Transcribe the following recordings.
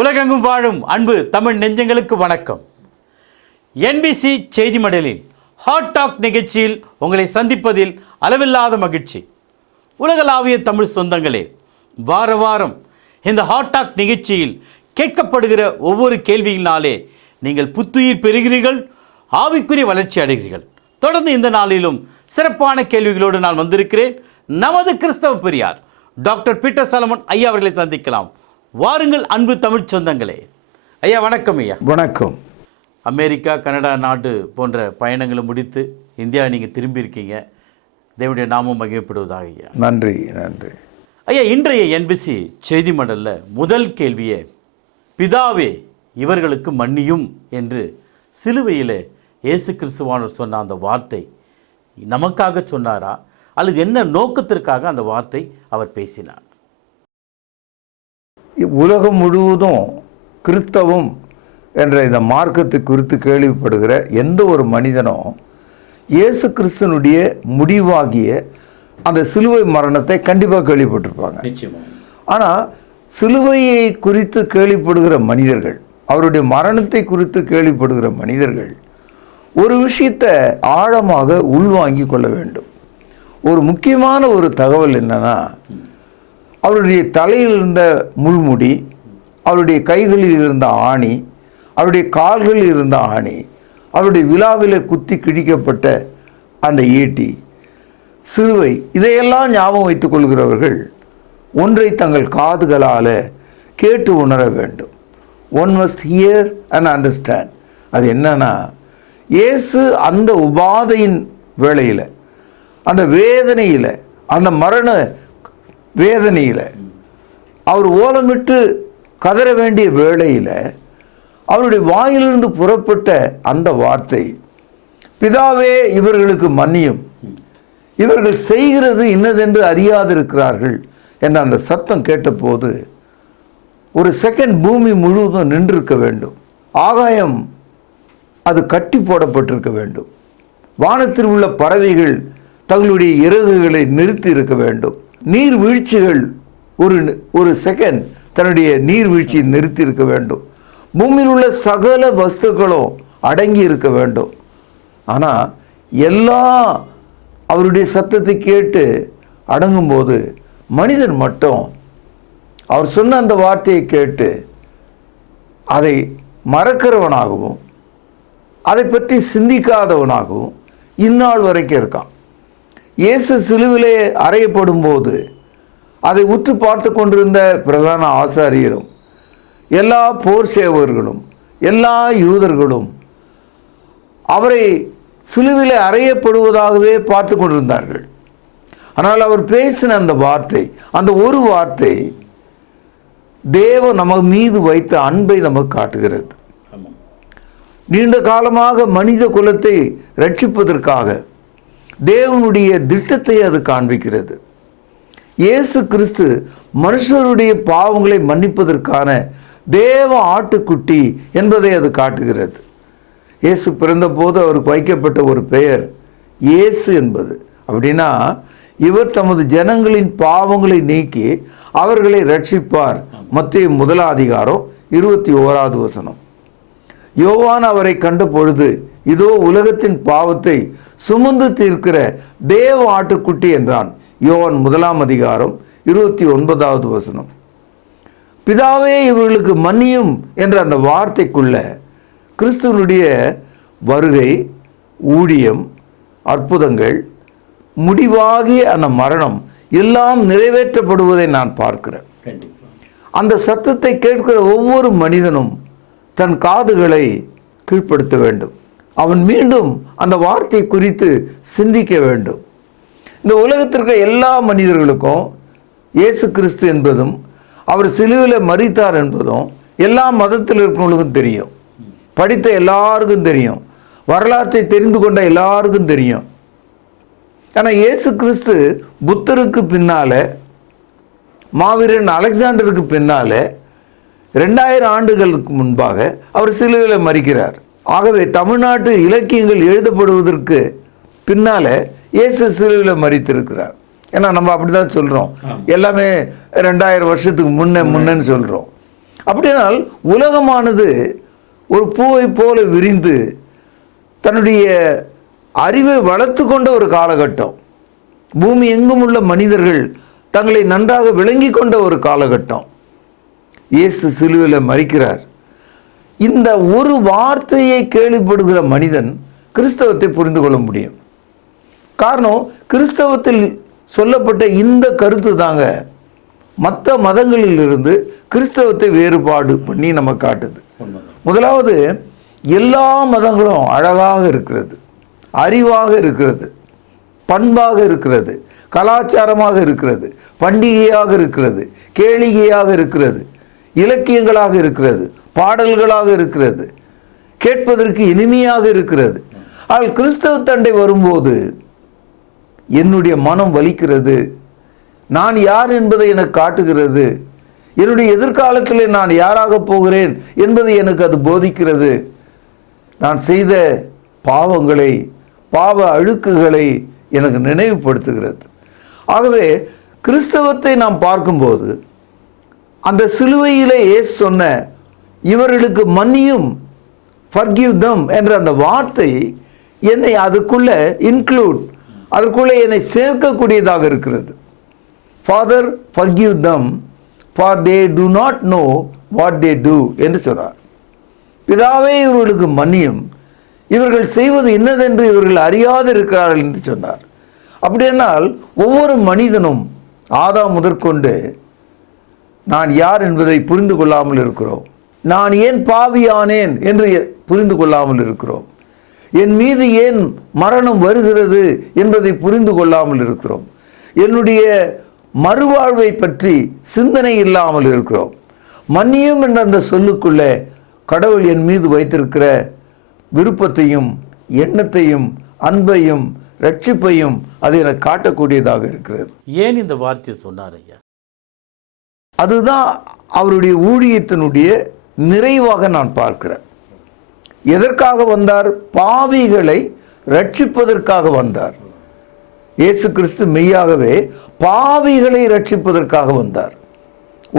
உலகெங்கும் வாழும் அன்பு தமிழ் நெஞ்சங்களுக்கு வணக்கம். என்பிசி செய்தி மடலில் ஹாட் டாக் நிகழ்ச்சியில் உங்களை சந்திப்பதில் அளவில்லாத மகிழ்ச்சி. உலகளாவிய தமிழ் சொந்தங்களே, வார வாரம் இந்த ஹாட் டாக் நிகழ்ச்சியில் கேட்கப்படுகிற ஒவ்வொரு கேள்வியினாலே நீங்கள் புத்துயிர் பெறுகிறீர்கள், ஆவிக்குரிய வளர்ச்சி அடைகிறீர்கள். தொடர்ந்து இந்த நாளிலும் சிறப்பான கேள்விகளோடு நான் வந்திருக்கிறேன். நமது கிறிஸ்தவ பெரியார் டாக்டர் பீட்டர் சாலமன் ஐயா அவர்களை சந்திக்கலாம். வாருங்கள் அன்பு தமிழ் சொந்தங்களே. ஐயா வணக்கம். ஐயா வணக்கம். அமெரிக்கா, கனடா நாடு போன்ற பயணங்களை முடித்து இந்தியா நீங்கள் திரும்பி இருக்கீங்க. தேவனுடைய நாமம் மகிமைப்படுவதாக. ஐயா நன்றி நன்றி. ஐயா, இன்றைய என்பிசி செய்தி மடலில் முதல் கேள்வியே, பிதாவே இவர்களுக்கு மன்னியும் என்று சிலுவையில் இயேசு கிறிஸ்துவானவர் சொன்ன அந்த வார்த்தை நமக்காக சொன்னாரா, அல்லது என்ன நோக்கத்திற்காக அந்த வார்த்தை அவர் பேசினார்? உலகம் முழுவதும் கிறிஸ்தவம் என்ற இந்த மார்க்கத்தை குறித்து கேள்விப்படுகிற எந்த ஒரு மனிதனும் இயேசு கிறிஸ்துனுடைய முடிவாகிய அந்த சிலுவை மரணத்தை கண்டிப்பாக கேள்விப்பட்டிருப்பாங்க. ஆனால் சிலுவையை குறித்து கேள்விப்படுகிற மனிதர்கள், அவருடைய மரணத்தை குறித்து கேள்விப்படுகிற மனிதர்கள் ஒரு விஷயத்தை ஆழமாக உள்வாங்கி கொள்ள வேண்டும். ஒரு முக்கியமான ஒரு தகவல் என்னன்னா, அவருடைய தலையில் இருந்த முள்முடி, அவருடைய கைகளில் இருந்த ஆணி, அவருடைய கால்களில் இருந்த ஆணி, அவருடைய விழாவில் குத்தி கிழிக்கப்பட்ட அந்த ஈட்டி, சிலுவை, இதையெல்லாம் ஞாபகம் வைத்துக் கொள்கிறவர்கள் ஒன்றை தங்கள் காதுகளால் கேட்டு உணர வேண்டும். One must here and understand. அது என்னன்னா, இயேசு அந்த உபாதையின் வேளையில், அந்த வேதனையில், அந்த மரண வேதனையில், அவர் ஓலமிட்டு கதற வேண்டிய வேளையில் அவருடைய வாயிலிருந்து புறப்பட்ட அந்த வார்த்தை, பிதாவே இவர்களுக்கு மன்னியும், இவர்கள் செய்கிறது இன்னதென்று அறியாதிருக்கிறார்கள் என்ற அந்த சத்தம் கேட்டபோது ஒரு செகண்ட் பூமி முழுவதும் நின்றிருக்க வேண்டும். ஆகாயம் அது கட்டி போடப்பட்டிருக்க வேண்டும். வானத்தில் உள்ள பறவைகள் தங்களுடைய இறகுகளை நிறுத்தி இருக்க வேண்டும். நீர்வீழ்ச்சிகள் ஒரு செகண்ட் தன்னுடைய நீர்வீழ்ச்சியை நிறுத்தி இருக்க வேண்டும். பூமியில் உள்ள சகல வஸ்துக்களும் அடங்கி இருக்க வேண்டும். ஆனால் எல்லாம் அவருடைய சத்தத்தை கேட்டு அடங்கும்போது மனிதன் மட்டும் அவர் சொன்ன அந்த வார்த்தையை கேட்டு அதை மறக்கிறவனாகவும் அதை பற்றி சிந்திக்காதவனாகவும் இந்நாள் வரைக்கும் இருக்கான். இயேசு சிலுவிலே அறையப்படும் போது அதை உற்று பார்த்து கொண்டிருந்த பிரதான ஆசாரியரும் எல்லா போர் சேவகர்களும் எல்லா யூதர்களும் அவரை சிலுவிலே அறையப்படுவதாகவே பார்த்து கொண்டிருந்தார்கள். ஆனால் அவர் பேசின அந்த வார்த்தை, அந்த ஒரு வார்த்தை தேவன் நம்ம மீது வைத்த அன்பை நமக்கு காட்டுகிறது. நீண்ட காலமாக மனித குலத்தை ரட்சிப்பதற்காக தேவனுடைய திட்டத்தை அது காண்பிக்கிறது. இயேசு கிறிஸ்து மனுஷருடைய பாவங்களை மன்னிப்பதற்கான தேவ ஆட்டுக்குட்டி என்பதை அது காட்டுகிறது. இயேசு பிறந்தபோது அவருக்கு வைக்கப்பட்ட ஒரு பெயர் இயேசு என்பது. அப்படின்னா இவர் தமது ஜனங்களின் பாவங்களை நீக்கி அவர்களை ரட்சிப்பார். மத்தேயு 1:21. யோவான் அவரை கண்ட பொழுது, இதோ உலகத்தின் பாவத்தை சுமந்து தீர்க்கிற தேவ ஆட்டுக்குட்டி என்றான். யோவான் 1:29. பிதாவே இவர்களுக்கு மன்னியும் என்ற அந்த வார்த்தைக்குள்ள கிறிஸ்துவனுடைய வருகை, ஊழியம், அற்புதங்கள், முடிவாகிய அந்த மரணம் எல்லாம் நிறைவேற்றப்படுவதை நான் பார்க்கிறேன். அந்த சத்தத்தை கேட்கிற ஒவ்வொரு மனிதனும் தன் காதுகளை கீழ்ப்படுத்த வேண்டும். அவன் மீண்டும் அந்த வார்த்தை குறித்து சிந்திக்க வேண்டும். இந்த உலகத்திற்கு எல்லா மனிதர்களுக்கும் இயேசு கிறிஸ்து என்பதும் அவர் சிலுவையில் மரித்தார் என்பதும் எல்லா மதத்தில் இருக்கிறவங்களுக்கும் தெரியும். படித்த எல்லாருக்கும் தெரியும். வரலாற்றை தெரிந்து கொண்ட எல்லாருக்கும் தெரியும். ஆனால் இயேசு கிறிஸ்து புத்தருக்கு பின்னால், மாவீரன் அலெக்சாண்டருக்கு பின்னால் 2000 ஆண்டுகளுக்கு முன்பாக அவர் சிலுவையில் மரிக்கிறார். ஆகவே தமிழ்நாட்டு இலக்கியங்கள் எழுதப்படுவதற்கு பின்னால் இயேசு சிலுவையில் மரித்திருக்கிறார். ஏன்னா நம்ம அப்படி தான் சொல்கிறோம், எல்லாமே 2000 வருஷத்துக்கு முன்னேன்னு சொல்கிறோம். அப்படியானால் உலகமானது ஒரு பூவை போல விரிந்து தன்னுடைய அறிவை வளர்த்து கொண்ட ஒரு காலகட்டம். பூமி எங்கும் உள்ள மனிதர்கள் தங்களை நன்றாக விளங்கி கொண்ட ஒரு காலகட்டம். இயேசு சிலுவையில் மரிக்கிறார். இந்த ஒரு வார்த்தையை கேள்விப்படுகிற மனிதன் கிறிஸ்தவத்தை புரிந்து கொள்ள முடியும். காரணம், கிறிஸ்தவத்தில் சொல்லப்பட்ட இந்த கருத்து தாங்க மற்ற மதங்களில் இருந்து கிறிஸ்தவத்தை வேறுபாடு பண்ணி நம்ம காட்டுது. முதலாவது, எல்லா மதங்களும் அழகாக இருக்கிறது, அறிவாக இருக்கிறது, பண்பாக இருக்கிறது, கலாச்சாரமாக இருக்கிறது, பண்டிகையாக இருக்கிறது, கேளிகையாக இருக்கிறது, இலக்கியங்களாக இருக்கிறது, பாடல்களாக இருக்கிறது, கேட்பதற்கு இனிமையாக இருக்கிறது. ஆனால் கிறிஸ்தவ தண்டை வரும்போது என்னுடைய மனம் வலிக்கிறது, நான் யார் என்பதை எனக்கு காட்டுகிறது, என்னுடைய எதிர்காலத்தில் நான் யாராக போகிறேன் என்பதை எனக்கு அது போதிக்கிறது, நான் செய்த பாவங்களை, பாவ அழுக்குகளை எனக்கு நினைவுபடுத்துகிறது. ஆகவே கிறிஸ்தவத்தை நாம் பார்க்கும்போது அந்த சிலுவையிலே இயேசு சொன்ன இவர்களுக்கு மன்னியும், forgive them என்ற அந்த வார்த்தை என்னை அதுக்குள்ள இன்க்ளூட், அதற்குள்ளே என்னை சேர்க்கக்கூடியதாக இருக்கிறது. Father, forgive them, for they do not know what they do என்று சொன்னார். பிதாவே இவர்களுக்கு மன்னியும், இவர்கள் செய்வது என்னதென்று இவர்கள் அறியாது இருக்கிறார்கள் என்று சொன்னார். அப்படியானால் ஒவ்வொரு மனிதனும் ஆதாம் முதற்கொண்டு நான் யார் என்பதை புரிந்து கொள்ளாமல் இருக்கிறோம். நான் ஏன் பாவியானேன் என்று புரிந்து கொள்ளாமல் இருக்கிறோம். என் மீது ஏன் மரணம் வருகிறது என்பதை புரிந்து கொள்ளாமல் இருக்கிறோம். என்னுடைய மறுவாழ்வை பற்றி சிந்தனை இல்லாமல் இருக்கிறோம். மன்னியும் என்ற அந்த சொல்லுக்குள்ளே கடவுள் என் மீது வைத்திருக்கிற விருப்பத்தையும் எண்ணத்தையும் அன்பையும் ரட்சிப்பையும் அது எனக்கு காட்டக்கூடியதாக இருக்கிறது. ஏன் இந்த வார்த்தையை சொன்னார் ஐயா? அதுதான் அவருடைய ஊழியத்தினுடைய நிறைவாக நான் பார்க்கிறேன். எதற்காக வந்தார்? பாவிகளை ரட்சிப்பதற்காக வந்தார். இயேசு கிறிஸ்து மெய்யாகவே பாவிகளை ரட்சிப்பதற்காக வந்தார்.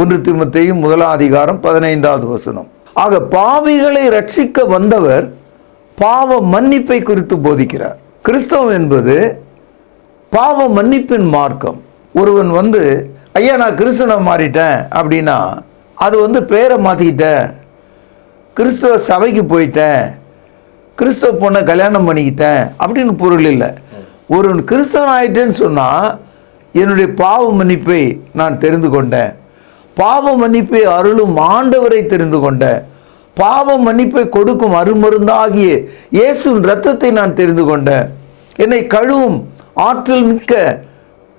1 தீமோத்தேயு 1:15. ஆக பாவிகளை ரட்சிக்க வந்தவர் பாவ மன்னிப்பை குறித்து போதிக்கிறார். கிறிஸ்தவம் என்பது பாவ மன்னிப்பின் மார்க்கம். ஒருவன் ஐயா நான் கிறிஸ்தவனை மாறிட்டேன் அப்படின்னா அது பேரை மாற்றிக்கிட்டேன், கிறிஸ்தவ சபைக்கு போயிட்டேன், கிறிஸ்தவ பொண்ணை கல்யாணம் பண்ணிக்கிட்டேன் அப்படின்னு பொருள் இல்லை. ஒரு கிறிஸ்தவன் ஆயிட்டேன்னு சொன்னால் என்னுடைய பாவ மன்னிப்பை நான் தெரிந்து கொண்டேன், பாவ மன்னிப்பை அருளும் ஆண்டவரை தெரிந்து கொண்டேன், பாவ மன்னிப்பை கொடுக்கும் அருமருந்தாகிய இயேசுவின் இரத்தத்தை நான் தெரிந்து கொண்டேன், என்னை கழுவும் ஆற்றல் மிக்க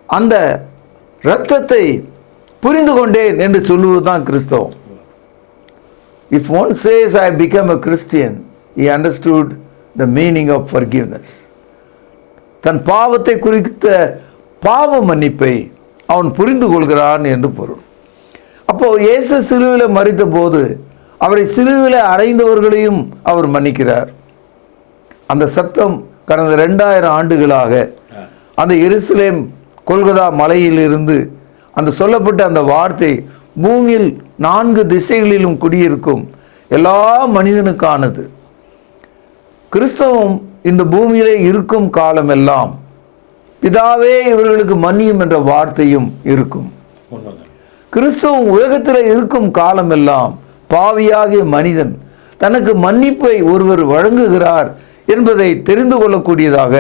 அந்த இரத்தத்தை புரிந்து கொண்டேன் என்று சொல்லுவது தான் கிறிஸ்தவம். If one says I become a Christian, he understood the meaning of forgiveness. தன் பாவத்தை குறித்த பாவ மன்னிப்பை அவன் புரிந்து கொள்கிறான் என்று பொருள். அப்போ இயேசு சிலுவையில் மரித்த போது அவரை சிலுவையில் அறைந்தவர்களையும் அவர் மன்னிக்கிறார். அந்த சத்தம் கடந்த 2000 ஆண்டுகளாக அந்த எருசலேம் கொல்கதா மலையிலிருந்து அந்த சொல்லப்பட்ட அந்த வார்த்தை பூமியில் 4 திசைகளிலும் குடியிருக்கும் எல்லா மனிதனுக்கானது. கிறிஸ்தவம் இந்த பூமியிலே இருக்கும் காலமெல்லாம் பிதாவே இவர்களுக்கு மன்னியும் என்ற வார்த்தையும் இருக்கும். கிறிஸ்தவம் உலகத்தில் இருக்கும் காலமெல்லாம் பாவியாகிய மனிதன் தனக்கு மன்னிப்பை ஒருவர் வழங்குகிறார் என்பதை தெரிந்து கொள்ளக்கூடியதாக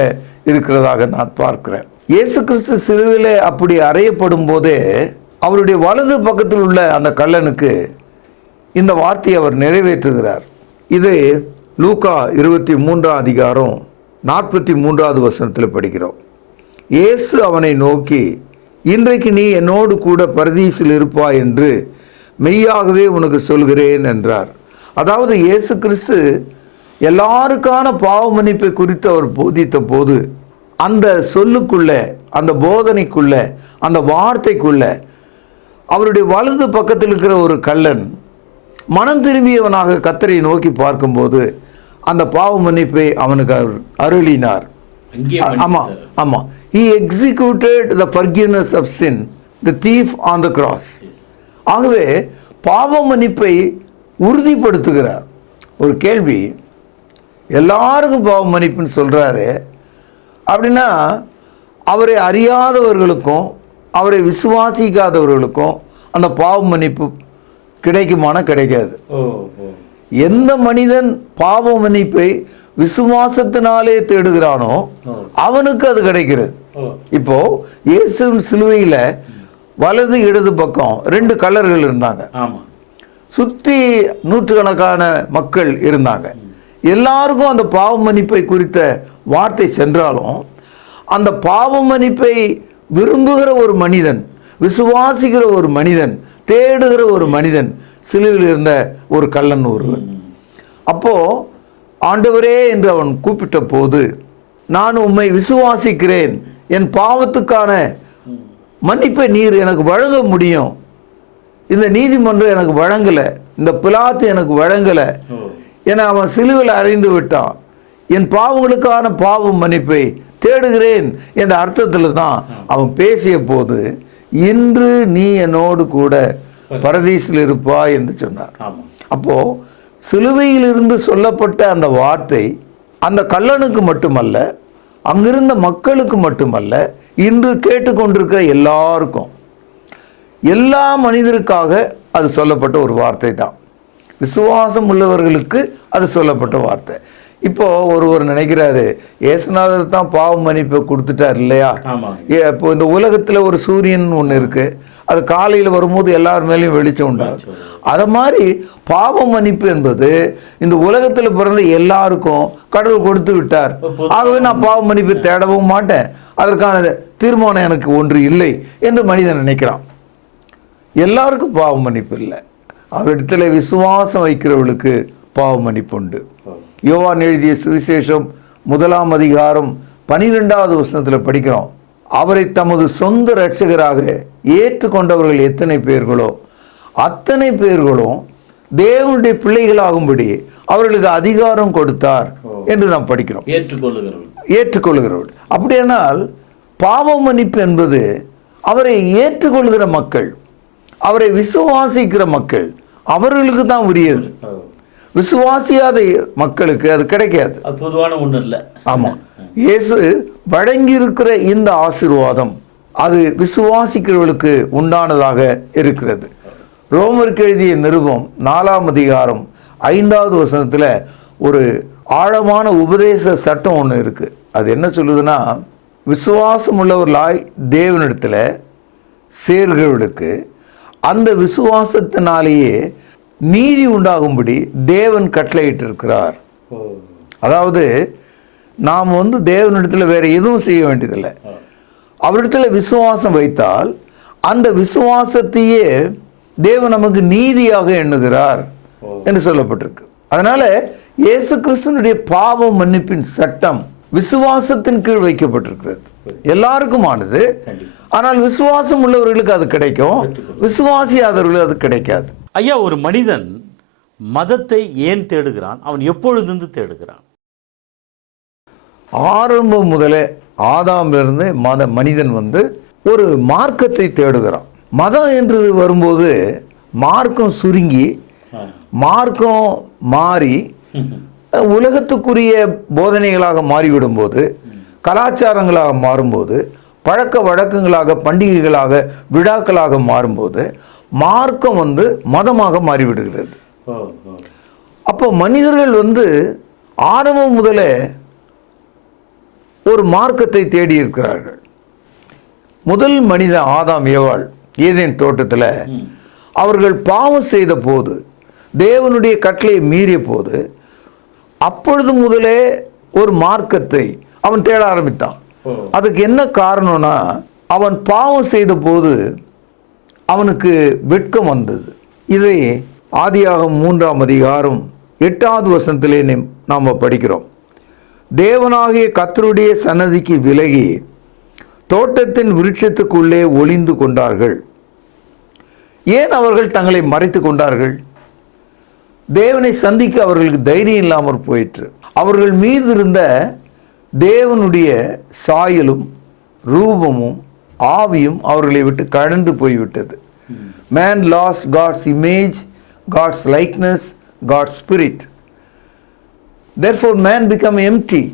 இருக்கிறதாக நான் பார்க்கிறேன். இயேசு கிறிஸ்து சிலுவையிலே அப்படி அறையப்படும் போதே அவருடைய வலது பக்கத்தில் உள்ள அந்த கள்ளனுக்கு இந்த வார்த்தையை அவர் நிறைவேற்றுகிறார். இது லூக்கா 23:43 படிக்கிறோம். இயேசு அவனை நோக்கி, இன்றைக்கு நீ என்னோடு கூட பரதீசில் இருப்பாய் என்று மெய்யாகவே உனக்கு சொல்கிறேன் என்றார். அதாவது இயேசு கிறிஸ்து எல்லாருக்கான பாவ மன்னிப்பை குறித்து அவர் போதித்த போது அந்த சொல்லுக்குள்ள, அந்த போதனைக்குள்ள, அந்த வார்த்தைக்குள்ள அவருடைய வலது பக்கத்தில் இருக்கிற ஒரு கள்ளன் மனம் திரும்பியவனாக கர்த்தரை நோக்கி பார்க்கும்போது அந்த பாவ மன்னிப்பை அவனுக்கு அருளினார். ஆமா, he executed the forgiveness of sin, the thief on the cross. ஆகவே பாவ மன்னிப்பை உறுதிப்படுத்துகிறார். ஒரு கேள்வி, எல்லாருக்கும் பாவ மன்னிப்புன்னு சொல்கிறாரு, அப்படின்னா அவரை அறியாதவர்களுக்கும் அவரை விசுவாசிக்காதவர்களுக்கும் அந்த பாவ மன்னிப்பு கிடைக்குமானா கிடைக்காது. எந்த மனிதன் பாவ மன்னிப்பை விசுவாசத்தினாலே தேடுகிறானோ அவனுக்கு அது கிடைக்கிறது. இப்போ இயேசுவின் சிலுவையில் வலது இடது பக்கம் 2 கல்லர்கள் இருந்தாங்க. சுற்றி நூற்றுக்கணக்கான மக்கள் இருந்தாங்க. எல்லாருக்கும் அந்த பாவ மன்னிப்பை குறித்த வார்த்தை சென்றாலும் அந்த பாவ மன்னிப்பை விரும்புகிற ஒரு மனிதன், விசுவாசிக்கிற ஒரு மனிதன், தேடுகிற ஒரு மனிதன் சிலுவையில் இருந்த ஒரு கள்ளன் ஒருவன். அப்போ ஆண்டவரே என்று அவன் கூப்பிட்ட போது, நான் உம்மை விசுவாசிக்கிறேன், என் பாவத்துக்கான மன்னிப்பை நீர் எனக்கு வழங்க முடியும், இந்த நீதிமன்றம் எனக்கு வழங்கலை, இந்த பிலாத்து எனக்கு வழங்கலை என அவன் சிலுவையில் அறிந்து விட்டான். என் பாவங்களுக்கான பாவ மன்னிப்பை தேடுகிறேன் என்ற அர்த்தத்தில் தான் அவன் பேசிய போது, இன்று நீ என்னோடு கூட பரதீசில் இருப்பாய் என்று சொன்னார். அப்போ சிலுவையிலிருந்து சொல்லப்பட்ட அந்த வார்த்தை அந்த கள்ளனுக்கு மட்டுமல்ல, அங்கிருந்த மக்களுக்கு மட்டுமல்ல, இன்று கேட்டுக்கொண்டிருக்கிற எல்லாருக்கும், எல்லா மனிதருக்காக அது சொல்லப்பட்ட ஒரு வார்த்தை தான். விசுவாசம் உள்ளவர்களுக்கு அது சொல்லப்பட்ட வார்த்தை. இப்போ ஒருவர் நினைக்கிறாரு, இயேசுநாதர் தான் பாவ மன்னிப்பை கொடுத்துட்டார் இல்லையா? இப்போ இந்த உலகத்தில் ஒரு சூரியன் ஒன்று இருக்கு, அது காலையில் வரும்போது எல்லார் மேலேயும் வெளிச்சம் உண்டாகும். அதை மாதிரி பாவ மன்னிப்பு என்பது இந்த உலகத்தில் பிறந்த எல்லாருக்கும் கடவுள் கொடுத்து விட்டார். ஆகவே நான் பாவ மன்னிப்பை தேடவும் மாட்டேன், அதற்கான தீர்மானம் எனக்கு ஒன்று இல்லை என்று மனிதன் நினைக்கிறான். எல்லாருக்கும் பாவ மன்னிப்பு இல்லை. அவரிடத்துல விசுவாசம் வைக்கிறவர்களுக்கு பாவ மன்னிப்பு உண்டு. யோவான் எழுதிய சுவிசேஷம் 1ஆம் அதிகாரம் 12வது வசனத்தில் படிக்கிறோம், அவரை தமது சொந்த இரட்சகராக ஏற்றுக்கொண்டவர்கள் எத்தனை பேர்களோ அத்தனை பேர்களும் தேவனுடைய பிள்ளைகளாகும்படி அவர்களுக்கு அதிகாரம் கொடுத்தார் என்று நாம் படிக்கிறோம். ஏற்றுக்கொள்ளுகிறவர்கள். அப்படியானால் பாவ மன்னிப்பு என்பது அவரை ஏற்றுக்கொள்கிற மக்கள், அவரை விசுவாசிக்கிற மக்கள், அவர்களுக்கு தான் உரியது. விசுவாசியாத மக்களுக்கு அது கிடைக்காது. பொதுவான ஒன்று இல்லை. ஆமாம், இயேசு வழங்கியிருக்கிற இந்த ஆசீர்வாதம் அது விசுவாசிக்கிறவர்களுக்கு உண்டானதாக இருக்கிறது. ரோமருக்கு எழுதிய நிருபம் 4ஆம் அதிகாரம் 5வது வசனத்தில் ஒரு ஆழமான உபதேச சட்டம் ஒன்று இருக்கு. அது என்ன சொல்லுதுன்னா, விசுவாசம் உள்ளவர்களாய் தேவனிடத்தில் சேர்கிறவர்களுக்கு அந்த விசுவாசத்தினாலேயே நீதி உண்டாகும்படி தேவன் கட்டளையிட்டிருக்கிறார். அதாவது நாம் தேவனிடத்தில் வேற எதுவும் செய்ய வேண்டியதில்லை. அவரிடத்தில் விசுவாசம் வைத்தால் அந்த விசுவாசத்தையே தேவன் நமக்கு நீதியாக எண்ணுகிறார் என்று சொல்லப்பட்டிருக்கு. அதனால இயேசு கிறிஸ்துனுடைய பாவ மன்னிப்பின் சட்டம் விசுவாசத்தின் கீழ் வைக்கப்பட்டிருக்கிறது. எல்லாருக்குமானது. ஆனால் விசுவாசம் உள்ளவர்களுக்கு அது கிடைக்கும், விசுவாசியாதவர்களுக்கு அது கிடைக்காது. ஐயா, ஒரு மனிதன் மதத்தை ஏன் தேடுகிறான்? அவன் எப்பொழுது தேடுகிறான்? ஆரம்பம் முதலே ஆதாமிலிருந்து மனிதன் ஒரு மார்க்கத்தை தேடுகிறான். மதம் என்று வரும்போது மார்க்கம் சுருங்கி, மார்க்கம் மாறி உலகத்துக்குரிய போதனைகளாக மாறிவிடும்போது, கலாச்சாரங்களாக மாறும்போது, பழக்க வழக்கங்களாக, பண்டிகைகளாக, விழாக்களாக மாறும்போது மார்க்கம் மதமாக மாறிவிடுகிறது. அப்போ மனிதர்கள் ஆரம்பம் முதலே ஒரு மார்க்கத்தை தேடி இருக்கிறார்கள். முதல் மனித ஆதாம் ஏவாள் ஏதேன் தோட்டத்தில் அவர்கள் பாவம் செய்த போது, தேவனுடைய கட்டளையை மீறிய போது, அப்பொழுது முதலே ஒரு மார்க்கத்தை அவன் தேட ஆரம்பித்தான். அதுக்கு என்ன காரணம்னா, அவன் பாவம் செய்த போது அவனுக்கு வெட்கம் வந்தது. இதை ஆதியாகமம் 3ஆம் அதிகாரம் 8வது வசனத்திலே நாம் படிக்கிறோம். தேவனாகிய கர்த்தருடைய சன்னதிக்கு விலகி தோட்டத்தின் விருட்சத்துக்குள்ளே ஒளிந்து கொண்டார்கள். ஏன் அவர்கள் தங்களை மறைத்து கொண்டார்கள்? தேவனை சந்திக்க அவர்களுக்கு தைரியம் இல்லாமல் போயிற்று. அவர்கள் மீது இருந்த தேவனுடைய சாயலும் ரூபமும் ஆவியும் அவர்களை விட்டு கழன்று போய்விட்டது. Man lost God's image, God's likeness, God's spirit. Therefore man become empty.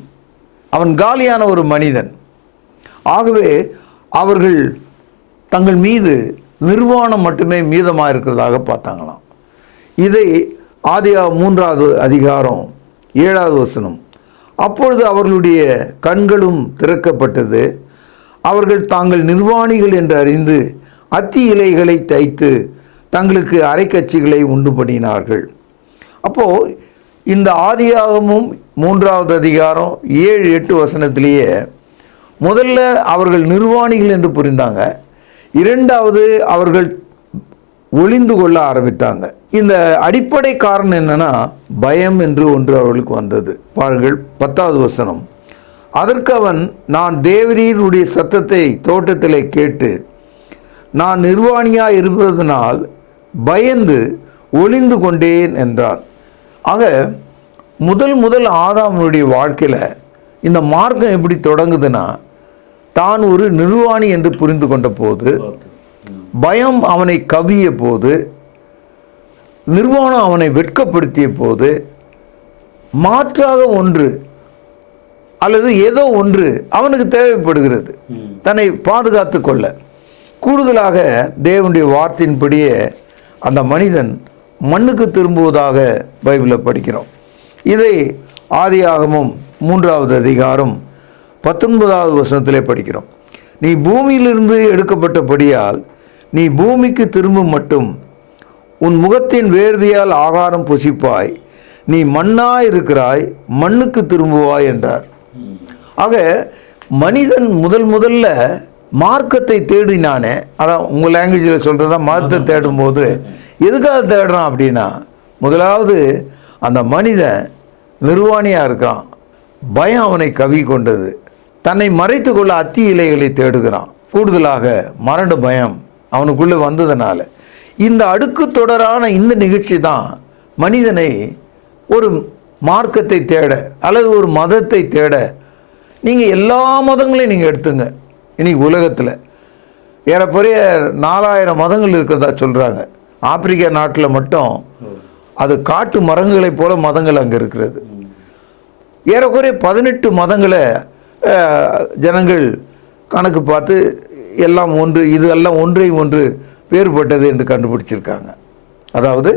அவன் காலியான ஒரு மனிதன். ஆகவே அவர்கள் தங்கள் மீது நிர்வாணம் மட்டுமே மீதமாக இருக்கிறதாக பார்த்தாங்களாம். இதை ஆதியாகமம் 3வது அதிகாரம் 7வது வசனம். அப்பொழுது அவர்களுடைய கண்களும் திறக்கப்பட்டது, அவர்கள் தாங்கள் நிர்வாணிகள் என்று அறிந்து அத்தி இலைகளை தைத்து தங்களுக்கு அரைக்கச்சிகளை உண்டு பண்ணினார்கள். அப்போது இந்த ஆதியாகமும் 3வது அதிகாரம் 7-8 வசனத்திலேயே முதல்ல அவர்கள் நிர்வாணிகள் என்று புரிந்தாங்க, இரண்டாவது அவர்கள் ஒளிந்து கொள்ள ஆரம்பித்தாங்க. இந்த அடிப்படை காரணம் என்னன்னா பயம் என்று ஒன்று அவர்களுக்கு வந்தது. பாருங்கள் 10வது வசனம். அதற்கு அவன், நான் தேவரீருடைய சத்தத்தை தோட்டத்திலே கேட்டு நான் நிர்வாணியாக இருப்பதனால் பயந்து ஒளிந்து கொண்டேன் என்றான். ஆக முதல் ஆதாமுடைய வாழ்க்கையில் இந்த மார்க்கம் எப்படி தொடங்குதுன்னா, தான் ஒரு நிர்வாணி என்று புரிந்து கொண்ட போது, பயம் அவனை கவ்விய போது, நிர்வாணம் அவனை வெட்கப்படுத்திய போது, மாற்றாக ஒன்று அல்லது ஏதோ ஒன்று அவனுக்கு தேவைப்படுகிறது தன்னை பாதுகாத்து கொள்ள. கூடுதலாக தேவனுடைய வார்த்தையின்படியே அந்த மனிதன் மண்ணுக்கு திரும்புவதாக பைபிளில் படிக்கிறோம். இதை ஆதியாகமம் 3வது அதிகாரம் 19வது வசனத்திலே படிக்கிறோம். நீ பூமியிலிருந்து எடுக்கப்பட்டபடியால் நீ பூமிக்கு திரும்பும் மட்டும் உன் முகத்தின் வேர்வையால் ஆகாரம் புசிப்பாய், நீ மண்ணாய் இருக்கிறாய், மண்ணுக்கு திரும்புவாய் என்றார். ஆக மனிதன் முதல்ல மார்க்கத்தை தேடினானே, அதான் உங்கள் லாங்குவேஜில் சொல்கிறதா, மார்க்கத்தை தேடும்போது எதுக்காக தேடுறான் அப்படின்னா, முதலாவது அந்த மனிதன் நிர்வாணியாக இருக்கான், பயம் அவனை கவி கொண்டது, தன்னை மறைத்து கொள்ள அத்தி இலைகளை தேடுகிறான். கூடுதலாக மரண பயம் அவனுக்குள்ளே வந்ததுனால இந்த அடுக்கு தொடரான இந்த நிகழ்ச்சி தான் மனிதனை ஒரு மார்க்கத்தை தேட அல்லது ஒரு மதத்தை தேட. நீங்கள் எல்லா மதங்களையும் நீங்கள் எடுத்துங்க, இன்னைக்கு உலகத்தில் ஏறக்குறைய 4000 மதங்கள் இருக்கிறதா சொல்கிறாங்க. ஆப்பிரிக்கா நாட்டில் மட்டும் அது காட்டு மரங்களைப் போல மதங்கள் அங்கே இருக்கிறது. ஏறக்குறைய 18 மதங்களை ஜனங்கள் கணக்கு பார்த்து எல்லாம் ஒன்று, இது எல்லாம் ஒன்றை ஒன்று வேறுபட்டது என்று கண்டுபிடிச்சிருக்காங்க. அதாவது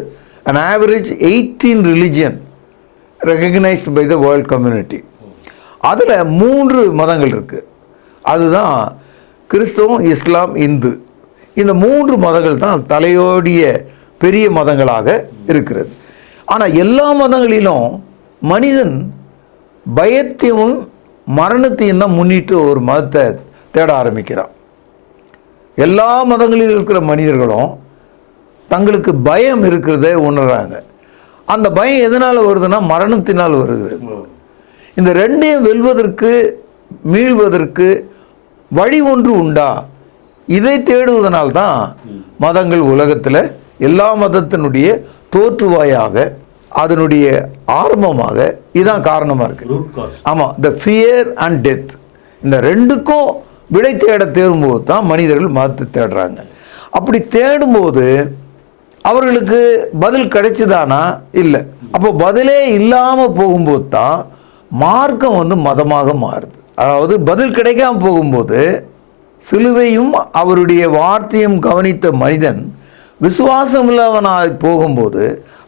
an average 18 religion recognized by the world community. அதில் 3 மதங்கள் இருக்குது. அதுதான் கிறிஸ்தவம், இஸ்லாம், இந்து. இந்த 3 மதங்கள் தான் தலையோடிய பெரிய மதங்களாக இருக்கிறது. ஆனால் எல்லா மதங்களிலும் மனிதன் பயத்தையும் மரணத்தையும் தான் முன்னிட்டு ஒரு மதத்தை தேட ஆரம்பிக்கிறான். எல்லா மதங்களில் இருக்கிற மனிதர்களும் தங்களுக்கு பயம் இருக்கிறத உணர்றாங்க. அந்த பயம் எதனால் வருதுன்னா மரணத்தினால் வருகிறது. இந்த ரெண்டையும் வெல்வதற்கு, மீள்வதற்கு வழி ஒன்று உண்டா, இதை தேடுவதனால்தான் மதங்கள் உலகத்தில் எல்லா மதத்தினுடைய தோற்றுவாயாக, அதனுடைய ஆரம்பமாக இதான் காரணமாக இருக்குது. ஆமாம், த ஃபியர் அண்ட் டெத், இந்த ரெண்டுக்கும் விடை தேட தேடும்போது தான் மனிதர்கள் மதத்தை தேடுறாங்க. அப்படி தேடும்போது அவர்களுக்கு பதில் கிடைச்சதானா? இல்லை. அப்போ பதிலே இல்லாமல் போகும்போது தான் மார்க்கம் மதமாக மாறுது. அதாவது பதில் கிடைக்காம போகும்போது சிலுவையும் அவருடைய வார்த்தையும் கவனித்த மனிதன் விசுவாசம் இல்லாதவனாய் போகும்போது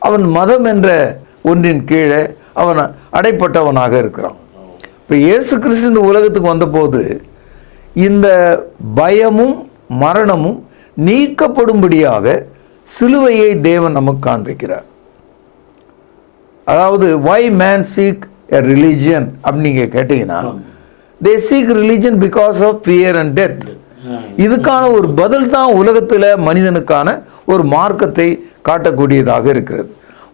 அவன் மதம் என்ற ஒன்றின் கீழே அவன் அடைப்பட்டவனாக இருக்கிறான். இப்போ இயேசு கிறிஸ்து இந்த உலகத்துக்கு வந்தபோது இந்த பயமும் மரணமும் நீக்கப்படும்படியாக சிலுவையை தேவன் நமக்கு காண்பிக்கிறார். அதாவது why man seek a religion அப்படின்னு நீங்கள் கேட்டீங்கன்னா, they seek religion because of fear and death. இதுக்கான ஒரு பதில் தான் உலகத்தில் மனிதனுக்கான ஒரு மார்க்கத்தை காட்டக்கூடியதாக இருக்கிறது.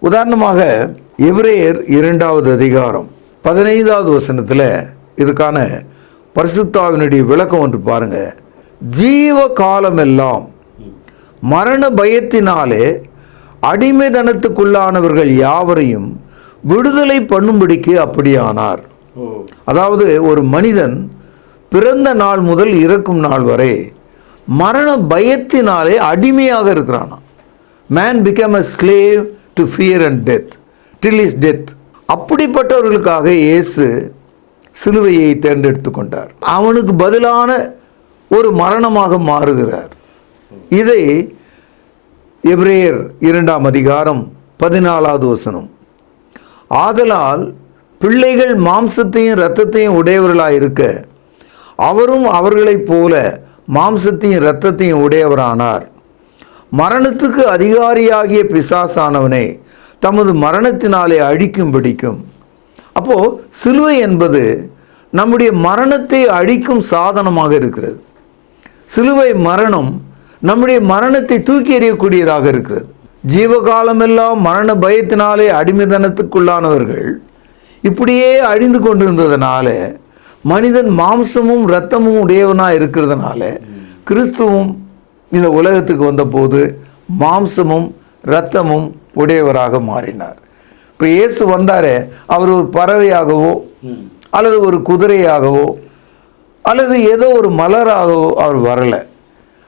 உதாரணமாக எபிரேயர் 2வது அதிகாரம் 15வது வசனத்தில் இதுக்கான பரிசுத்தாவினுடைய விளக்கம் ஒன்று பாருங்க. ஜீவ காலமெல்லாம் மரண பயத்தினாலே அடிமைதனத்துக்குள்ளானவர்கள் யாவரையும் விடுதலை பண்ணும்படிக்கு அப்படியானார். அதாவது ஒரு மனிதன் பிறந்த நாள் முதல் இறக்கும் நாள் வரை மரண பயத்தினாலே அடிமையாக இருக்கிறானா. Man become a slave to fear and death till is death. அப்படிப்பட்டவர்களுக்காக இயேசு சிலுவையை தேர்ந்தெடுத்து கொண்டார். அவனுக்கு பதிலான ஒரு மரணமாக மாறுகிறார். இதை எபிரேயர் 2ஆம் அதிகாரம் 14வது வசனம், ஆதலால் பிள்ளைகள் மாம்சத்தையும் இரத்தத்தையும் உடையவர்களாக இருக்க அவரும் அவர்களைப் போல மாம்சத்தையும் இரத்தத்தையும் உடையவரானார். மரணத்துக்கு அதிகாரியாகிய பிசாசானவனை தமது மரணத்தினாலே அழிக்கும்படிக்கும். அப்போது சிலுவை என்பது நம்முடைய மரணத்தை அழிக்கும் சாதனமாக இருக்கிறது. சிலுவை மரணம் நம்முடைய மரணத்தை தூக்கி எறியக்கூடியதாக இருக்கிறது. ஜீவகாலமெல்லாம் மரண பயத்தினாலே அடிமைத்தனத்துக்குள்ளானவர்கள் இப்படியே அழிந்து கொண்டிருந்ததுனால, மனிதன் மாம்சமும் இரத்தமும் உடையவனாக இருக்கிறதுனால, கிறிஸ்துவும் இந்த உலகத்துக்கு வந்தபோது மாம்சமும் இரத்தமும் உடையவராக மாறினார். இப்போ இயேசு வந்தாரே, அவர் ஒரு பறவையாகவோ அல்லது ஒரு குதிரையாகவோ அல்லது ஏதோ ஒரு மலராகவோ அவர் வரலை.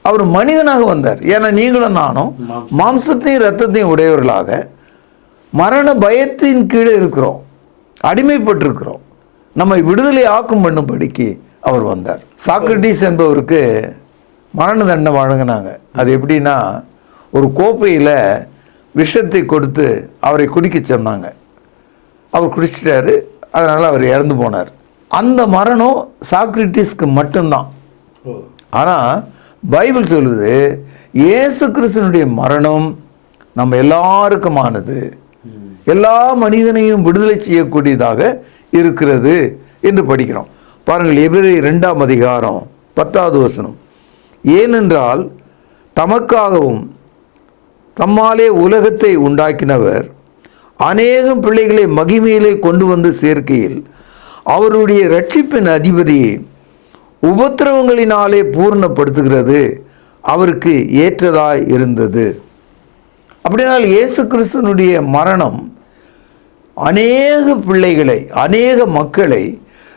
அவர் மனிதனாக வந்தார். ஏன்னா நீங்களும் நானும் மாம்சத்தையும் இரத்தத்தையும் உடையவர்களாக மரண பயத்தின் கீழே இருக்கிறோம், அடிமைப்பட்டிருக்கிறோம். நம்மை விடுதலை ஆக்கும் பண்ணும்படிக்கு அவர் வந்தார். சாக்ரட்டிஸ் என்பவருக்கு மரண தண்டனை வழங்கினாங்க. அது எப்படின்னா, ஒரு கோப்பையில் விஷத்தை கொடுத்து அவரை குடிக்க சொன்னாங்க. அவர் குடிச்சிட்டாரு, அதனால் அவர் இறந்து போனார். அந்த மரணம் சாக்ரட்டிஸ்க்கு மட்டும்தான். ஆனால் பைபிள் சொல்லுது, இயேசு கிறிஸ்துனுடைய மரணம் நம்ம எல்லாருக்குமானது, எல்லா மனிதனையும் விடுதலை செய்யக்கூடியதாக இருக்கிறது என்று படிக்கிறோம். பாருங்கள், எபிரேயர் 2ஆம் அதிகாரம் 10வது வசனம், ஏனென்றால் தமக்காகவும் தம்மாலே உலகத்தை உண்டாக்கினவர் அநேகம் பிள்ளைகளை மகிமையிலே கொண்டு வந்து சேர்க்கையில் அவருடைய இரட்சிப்பின் அதிபதியை உபத்திரவங்களினாலே பூர்ணப்படுத்துகிறது அவருக்கு ஏற்றதாய் இருந்தது. அப்படினால் இயேசு கிறிஸ்துனுடைய மரணம் அநேக பிள்ளைகளை, அநேக மக்களை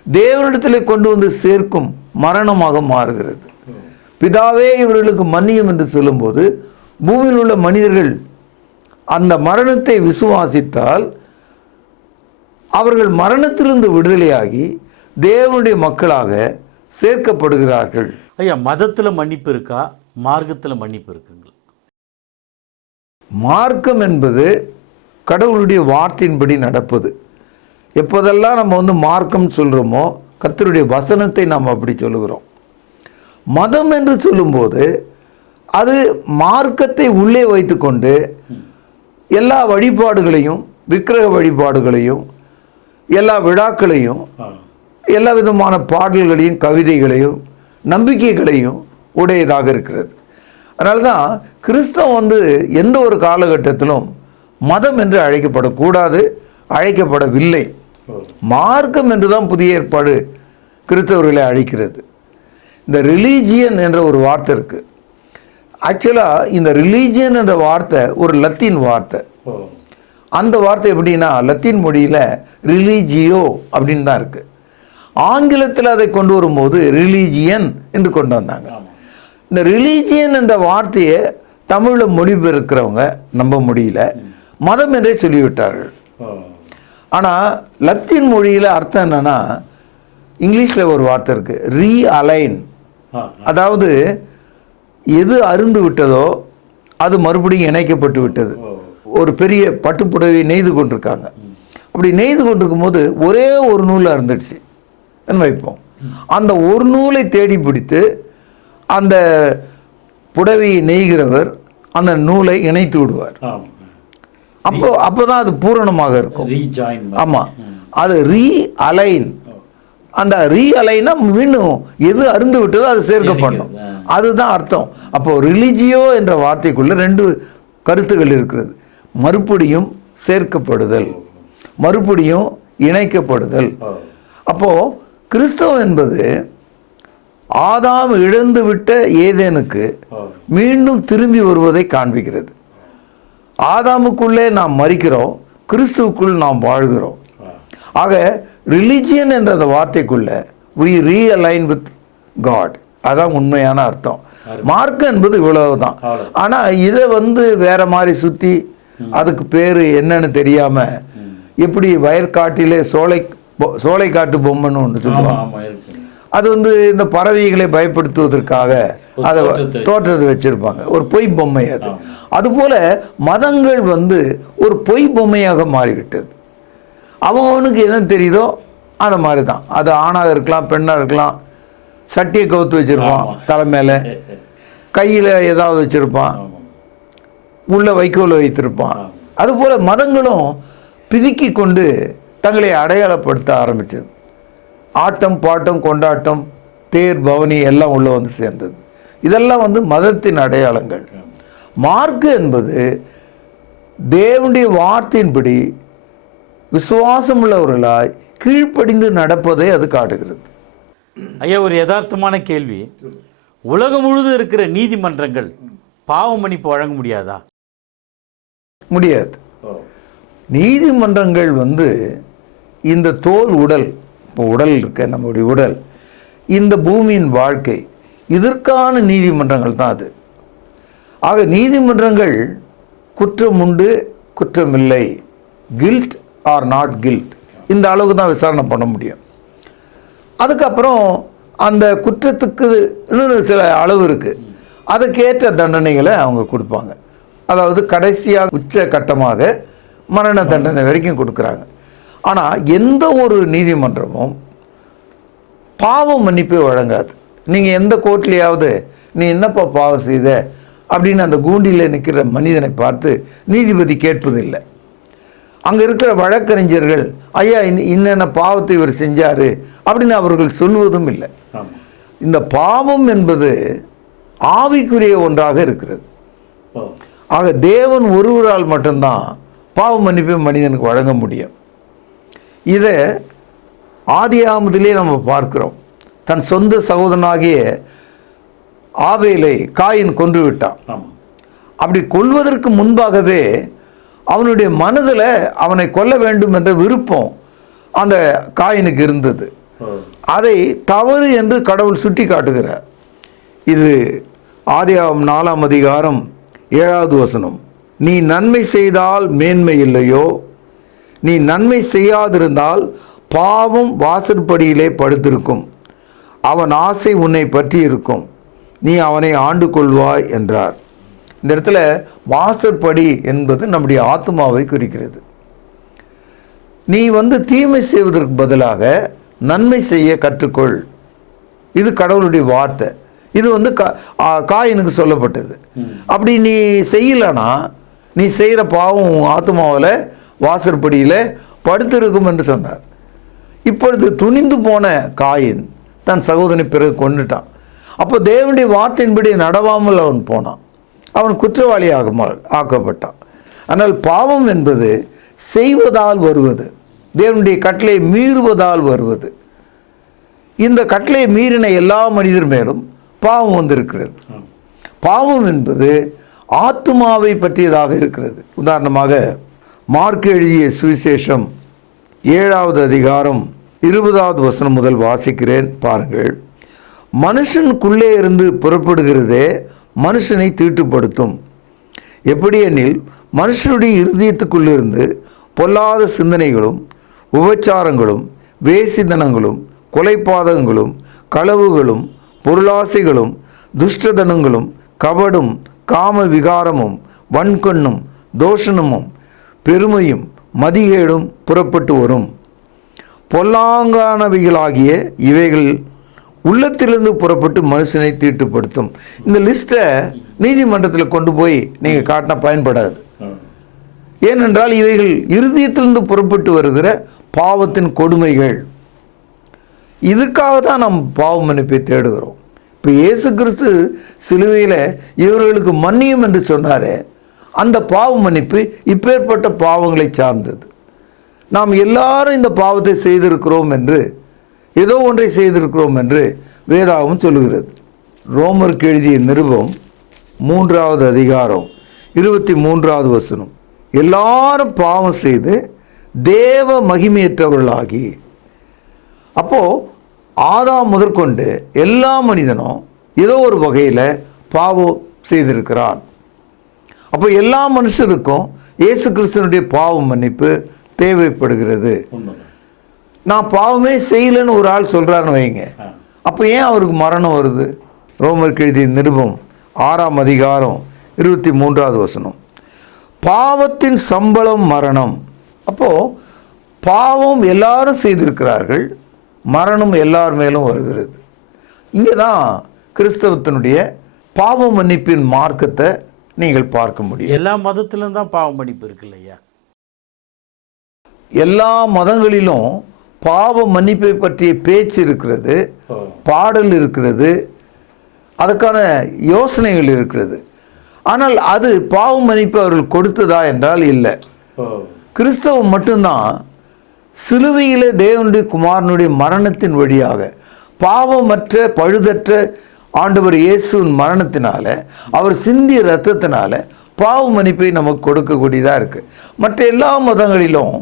தேவனிடத்தில் கொண்டு வந்து சேர்க்கும் மரணமாக மாறுகிறது. பிதாவே இவர்களுக்கு மன்னியும் என்று சொல்லும்போது, பூமியில் உள்ள மனிதர்கள் அந்த மரணத்தை விசுவாசித்தால் அவர்கள் மரணத்திலிருந்து விடுதலையாகி தேவனுடைய மக்களாக சேர்க்கப்படுகிறார்கள். ஐயா, மதத்தில் மன்னிப்பு இருக்கா, மார்க்கத்தில் மன்னிப்பு இருக்குங்களா? மார்க்கம் என்பது கடவுளுடைய வார்த்தையின்படி நடப்பது. எப்போதெல்லாம் நம்ம மார்க்கம் சொல்கிறோமோ, கர்த்தருடைய வசனத்தை நாம் அப்படி சொல்லுகிறோம். மதம் என்று சொல்லும்போது அது மார்க்கத்தை உள்ளே வைத்துக்கொண்டு எல்லா வழிபாடுகளையும், விக்கிரக வழிபாடுகளையும், எல்லா விழாக்களையும், எல்லா விதமான பாடல்களையும், கவிதைகளையும், நம்பிக்கைகளையும் உடையதாக இருக்கிறது. அதனால தான் கிறிஸ்தவம் எந்த ஒரு காலகட்டத்திலும் மதம் என்று அழைக்கப்படக்கூடாது, அழைக்கப்படவில்லை. மார்க்கம் என்று தான் புதிய ஏற்பாடு கிறிஸ்தவர்களை அழைக்கிறது. இந்த ரிலீஜியன் என்ற ஒரு வார்த்தை இருக்குது. ஆக்சுவலாக இந்த ரிலீஜியன் என்ற வார்த்தை ஒரு லத்தீன் வார்த்தை. அந்த வார்த்தை எப்படின்னா, லத்தீன் மொழியில் ரிலீஜியோ அப்படின்னு தான் இருக்குது. ஆங்கிலத்தில் அதை கொண்டு வரும்போது ரிலீஜியன் என்று கொண்டு வந்தாங்க. இந்த ரிலீஜியன் என்ற வார்த்தையை தமிழில் மொழிபெயர்க்கிறவங்க நம்ப முடியல, மதம் என்றே சொல்லிவிட்டார்கள். ஆனால் லத்தீன் மொழியில் அர்த்தம் என்னன்னா, இங்கிலீஷில் ஒரு வார்த்தை இருக்குது, ரீஅலைன். அதாவது எது அருந்து விட்டதோ அது மறுபடியும் இணைக்கப்பட்டு விட்டது. ஒரு பெரிய பட்டுப்புடவை நெய்து கொண்டிருக்காங்க. அப்படி நெய்து கொண்டிருக்கும் போது ஒரே ஒரு நூல் அருந்துடுச்சு வைப்போம். அந்த ஒரு நூலை தேடி பிடித்து அந்த புடவையை நெய்கிறவர் அந்த நூலை இணைத்து விடுவார். அப்போதான் அது பூரணமாக இருக்கும். ஆமாம், அது ரீஅலைன். அந்த ரீஅலைனா மீண்டும் எது அருந்து விட்டதோ அது சேர்க்கப்படணும், அதுதான் அர்த்தம். அப்போ ரிலிஜியோ என்ற வார்த்தைக்குள்ள ரெண்டு கருத்துகள் இருக்கிறது. மறுபடியும் சேர்க்கப்படுதல், மறுபடியும் இணைக்கப்படுதல். அப்போ கிறிஸ்தவம் என்பது ஆதாம் இழந்து விட்ட ஏதேனுக்கு மீண்டும் திரும்பி வருவதை காண்பிக்கிறது. ஆதாமுக்குள்ளே நாம் மரிக்கிறோம், கிறிஸ்துவுக்குள் நாம் வாழ்கிறோம். ஆக ரிலிஜியன் என்ற அந்த வார்த்தைக்குள்ள we realign with God, அதான் உண்மையான அர்த்தம். மார்க்கம் என்பது இவ்வளவுதான். ஆனால் இதை வேற மாதிரி சுற்றி அதுக்கு பேர் என்னன்னு தெரியாமல் எப்படி வயற்காட்டிலே சோலைக்காட்டு பொம்மைன்னு ஒன்று சொல்லுவாங்க. அது இந்த பறவைகளை பயப்படுத்துவதற்காக அதை தோற்றத்தை வச்சிருப்பாங்க, ஒரு பொய் பொம்மை. அதுபோல மதங்கள் ஒரு பொய் பொம்மையாக மாறிவிட்டது. அவனுக்கு என்ன தெரியுதோ அந்த மாதிரி தான். அது ஆணாக இருக்கலாம், பெண்ணாக இருக்கலாம். சட்டியை கவுத்து வச்சிருப்பான் தலை மேலே, கையில் ஏதாவது வச்சிருப்பான், உள்ள வைக்கோல் வைத்திருப்பான். அதுபோல மதங்களும் பிதுக்கி கொண்டு தங்களை அடையாளப்படுத்த ஆரம்பித்தது. ஆட்டம் பாட்டம் கொண்டாட்டம் தேர் பவனி எல்லாம் உள்ள சேர்ந்தது. இதெல்லாம் மதத்தின் அடையாளங்கள். மார்க்கு என்பது தேவனுடைய வார்த்தையின்படி விசுவாசம் உள்ளவர்களாய் கீழ்ப்படிந்து நடப்பதை அது காட்டுகிறது. ஐயா, ஒரு யதார்த்தமான கேள்வி. உலகம் முழுதும் இருக்கிற நீதிமன்றங்கள் பாவ மன்னிப்பு வழங்க முடியாதா? முடியாது. நீதிமன்றங்கள் இந்த தோல் உடல், இப்போ உடல் இருக்க நம்முடைய உடல், இந்த பூமியின் வாழ்க்கை, இதற்கான நீதிமன்றங்கள் தான் அது. ஆக நீதிமன்றங்கள் குற்றம் உண்டு குற்றமில்லை, கில்ட் ஆர் நாட் கில்ட், இந்த அளவுக்கு தான் விசாரணை பண்ண முடியும். அதுக்கப்புறம் அந்த குற்றத்துக்கு இன்னொரு சில அளவு இருக்குது, அதுக்கேற்ற தண்டனைகளை அவங்க கொடுப்பாங்க. அதாவது கடைசியாக உச்ச கட்டமாக மரண தண்டனை வரைக்கும் கொடுக்குறாங்க. ஆனால் எந்த ஒரு நீதிமன்றமும் பாவ மன்னிப்பை வழங்காது. நீங்கள் எந்த கோர்ட்லேயாவது நீ என்னப்பா பாவம் செய்த அப்படின்னு அந்த கூண்டியில் நிற்கிற மனிதனை பார்த்து நீதிபதி கேட்பதில்லை. அங்கே இருக்கிற வழக்கறிஞர்கள் ஐயா இன்னென்ன பாவத்தை இவர் செஞ்சார் அப்படின்னு அவர்கள் சொல்லுவதும் இல்லை. இந்த பாவம் என்பது ஆவிக்குரிய ஒன்றாக இருக்கிறது. ஆக தேவன் ஒருவரால் மட்டும்தான் பாவ மன்னிப்பை மனிதனுக்கு வழங்க முடியும். இதை ஆதியாகமத்திலே நம்ம பார்க்கிறோம். தன் சொந்த சகோதரனாகிய ஆபேலை காயின் கொன்று விட்டான். அப்படி கொல்வதற்கு முன்பாகவே அவனுடைய மனதில் அவனை கொல்ல வேண்டும் என்ற விருப்பம் அந்த காயினுக்கு இருந்தது. அதை தவறு என்று கடவுள் சுட்டி காட்டுகிறார். இது ஆதியாகமம் 4ஆம் அதிகாரம் 7வது வசனம். நீ நன்மை செய்தால் மேன்மை இல்லையோ, நீ நன்மை செய்யாதிருந்தால் பாவம் வாசற்படியிலே படுத்திருக்கும், அவன் ஆசை உன்னை பற்றி இருக்கும், நீ அவனை ஆண்டு கொள்வாய் என்றார். இந்த இடத்துல வாசற்படி என்பது நம்முடைய ஆத்மாவை குறிக்கிறது. நீ தீமை செய்வதற்கு பதிலாக நன்மை செய்ய கற்றுக்கொள். இது கடவுளுடைய வார்த்தை. இது காயினுக்கு சொல்லப்பட்டது. அப்படி நீ செய்யலனா நீ செய்கிற பாவம் ஆத்மாவில் வாசற்படியில் படுத்திருக்கும் என்று சொன்னார். இப்பொழுது துணிந்து போன காயின் தன் சகோதரனை பிறகு கொண்டுட்டான். அப்போ தேவனுடைய வார்த்தையின்படி நடவாமல் அவன் போனான். அவன் குற்றவாளியாக ஆக்கப்பட்டான். ஆனால் பாவம் என்பது செய்வதால் வருவது, தேவனுடைய கட்டளை மீறுவதால் வருவது. இந்த கட்டளை மீறின எல்லா மனிதர் மேலும் பாவம் வந்திருக்கிறது. பாவம் என்பது ஆத்துமாவை பற்றியதாக இருக்கிறது. உதாரணமாக மார்க்கு எழுதிய சுவிசேஷம் 7வது அதிகாரம் 20வது வசனம் முதல் வாசிக்கிறேன், பாருங்கள். மனுஷனுக்குள்ளே இருந்து புறப்படுகிறதே மனுஷனை தீட்டுப்படுத்தும். எப்படியெனில் மனுஷனுடைய இருதயத்துக்குள்ளிருந்து பொல்லாத சிந்தனைகளும் உபச்சாரங்களும் வேசித்தனங்களும் கொலைபாதகங்களும் களவுகளும் பொருளாசைகளும் துஷ்டதனங்களும் கபடும் காம விகாரமும் வன்கொன்னும் தோஷனமும் பெருமையும் மதிகேடும் புறப்பட்டு வரும். பொல்லாங்கானவைகளாகிய இவைகள் உள்ளத்திலிருந்து புறப்பட்டு மனுஷனை தீட்டுப்படுத்தும். இந்த லிஸ்ட்டை நீதிமன்றத்தில் கொண்டு போய் நீங்கள் காட்டினா பயன்படாது. ஏனென்றால் இவைகள் இருதயத்திலிருந்து புறப்பட்டு வருகிற பாவத்தின் கொடுமைகள். இதுக்காக தான் நாம் பாவ மன்னிப்பை தேடுகிறோம். இப்போ இயேசு கிறிஸ்து சிலுவையில் இவர்களுக்கு மன்னியும் என்று சொன்னாரே, அந்த பாவ மன்னிப்பு இப்பேற்பட்ட பாவங்களை சார்ந்தது. நாம் எல்லாரும் இந்த பாவத்தை செய்திருக்கிறோம் என்று, ஏதோ ஒன்றை செய்திருக்கிறோம் என்று வேதாகமம் சொல்லுகிறது. ரோமருக்கு எழுதிய நிருபம் 3வது அதிகாரம் 23வது வசனம். எல்லாரும் பாவம் செய்து தேவ மகிமையற்றவர்களாகி. அப்போது ஆதாம் முதற்கொண்டு எல்லா மனிதனும் ஏதோ ஒரு வகையில் பாவம் செய்திருக்கிறான். அப்போ எல்லா மனுஷருக்கும் இயேசு கிறிஸ்துவனுடைய பாவ மன்னிப்பு தேவைப்படுகிறது. நான் பாவமே செய்யலைன்னு ஒரு ஆள் சொல்கிறாருன்னு வைங்க, அப்போ ஏன் அவருக்கு மரணம் வருது? ரோமருக்கு எழுதிய நிருபம் 6ஆம் அதிகாரம் 23வது வசனம், பாவத்தின் சம்பளம் மரணம். அப்போது பாவம் எல்லாரும் செய்திருக்கிறார்கள், மரணம் எல்லார் மேலும் வருகிறது. இங்கே தான் கிறிஸ்தவத்தினுடைய பாவ மன்னிப்பின் மார்க்கத்தை நீங்கள் பார்க்க முடியும். எல்லா மதத்திலும் தான் பாவ மன்னிப்பு இருக்கு இல்லையா? எல்லா மதங்களிலும் பாவ மன்னிப்பை பற்றிய பேச்சு இருக்கிறது, பாடல் இருக்கிறது, அதுக்கான யோசனைகள் இருக்கிறது. ஆனால் அது பாவ மன்னிப்பு அவர்கள் கொடுத்ததா என்றால் இல்லை. கிறிஸ்தவம் மட்டும்தான் சிலுவையிலே தேவனுடைய குமாரனுடைய மரணத்தின் வழியாக பாவமற்ற பழுதற்ற ஆண்டவர் இயேசுவின் மரணத்தினால, அவர் சிந்திய இரத்தத்தினால பாவ மன்னிப்பை நமக்கு கொடுக்கக்கூடியதாக இருக்குது. மற்ற எல்லா மதங்களிலும்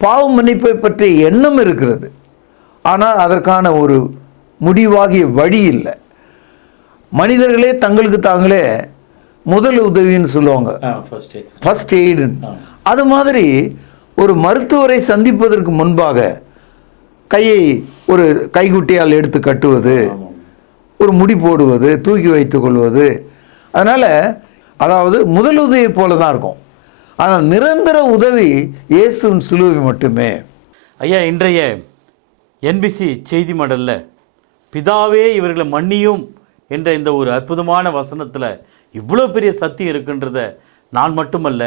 பாவ மன்னிப்பை பற்றிய எண்ணம் இருக்கிறது, ஆனால் அதற்கான ஒரு முடிவாகிய வழி இல்லை. மனிதர்களே தங்களுக்கு தாங்களே முதல் உதவின்னு சொல்லுவாங்க, ஃபர்ஸ்ட் எய்டு. அது மாதிரி ஒரு மருத்துவரை சந்திப்பதற்கு முன்பாக கையை ஒரு கைக்குட்டியால் எடுத்து கட்டுவது, ஒரு முடி போடுவது, தூக்கி வைத்துக் கொள்வது, அதனால் அதாவது முதல் உதவியை போல தான் இருக்கும். ஆனால் நிரந்தர உதவி இயேசுவின் சிலுவை மட்டுமே. ஐயா, இன்றைய என்பிசி செய்தி மடலில் பிதாவே இவர்களை மன்னியும் என்ற இந்த ஒரு அற்புதமான வசனத்தில் இவ்வளோ பெரிய சக்தி இருக்குன்றத நான் மட்டுமல்ல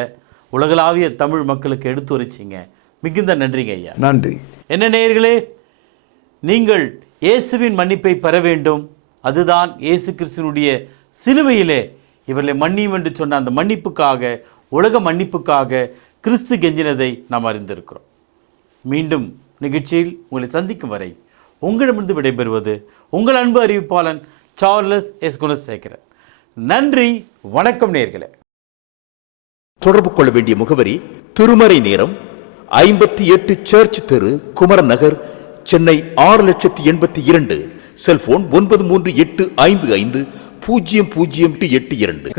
உலகளாவிய தமிழ் மக்களுக்கு எடுத்துரைச்சிங்க. மிகுந்த நன்றிங்க ஐயா. நன்றி. என்ன நேயர்களே, நீங்கள் இயேசுவின் மன்னிப்பை பெற வேண்டும். அதுதான் இயேசு கிறிஸ்துவினுடைய சிலுவையிலே இவர்களை மன்னியும் என்று சொன்ன அந்த மன்னிப்புக்காக, உலக மன்னிப்புக்காக கிறிஸ்து கெஞ்சினதை நாம் அறிந்திருக்கிறோம். மீண்டும் நிகழ்ச்சியில் உங்களை சந்திக்கும் வரை உங்களிடமிருந்து விடைபெறுவது உங்கள் அன்பு அறிவிப்பாளன் சார்லஸ் எஸ் குணசேகரன். நன்றி, வணக்கம் நேயர்களே. தொடர்பு கொள்ள வேண்டிய முகவரி: திருமறை நேரம், 58 சர்ச் தெரு, குமரன் நகர், சென்னை 6,82,000. செல்போன் 9385500882.